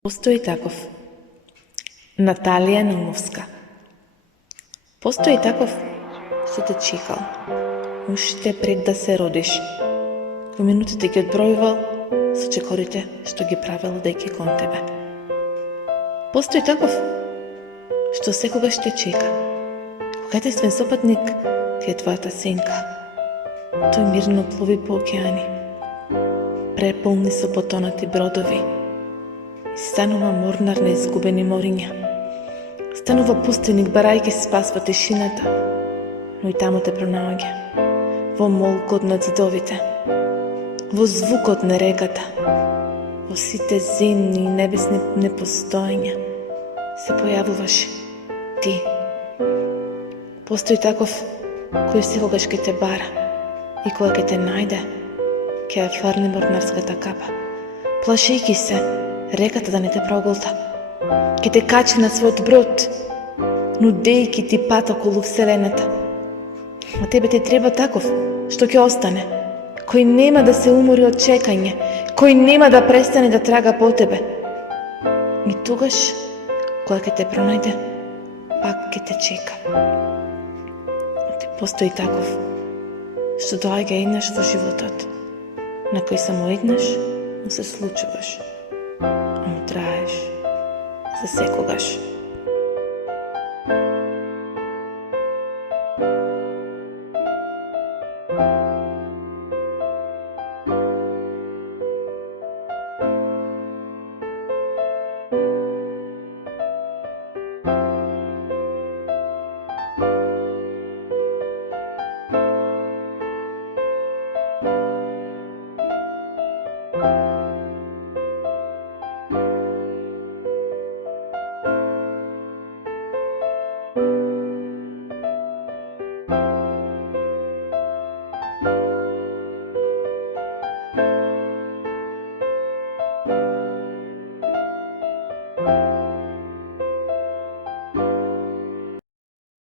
Postoji takov. Natalija Naumovska. Postoji takov što te čekal. Уште пред да се родиш. Кои минутите ги одбројувал со чекорите што ги правил одејќи кон тебе. Постои таков што секогаш те чека. Кога единствен сопатник ти е твојата сенка. Тој мирно плови по океани, преполни со потонати бродови. И станува морнар на изгубени мориња. Станува пустеник барајќи спас во тишината, но и таму те пронаоѓа. Во молкот на ѕидовите, во звукот на реката, во сите земни и небесни непостоења се појавуваш ти. Постои таков кој секогаш ке те бара и кога ке те најде, ке ја фарли морнарската капа, плашејќи се реката да не те проголта. Ке те качи на својот брод, нудејќи ти пат околу вселената. А тебе ти треба таков што ќе остане, кој нема да се умори од чекање, кој нема да престане да трага по тебе. И тогаш, кога ќе те пронајде, пак ќе те чека. Ти постои таков што доаѓа еднаш во животот, на кој само еднаш му се случуваш, а му траеш за секогаш.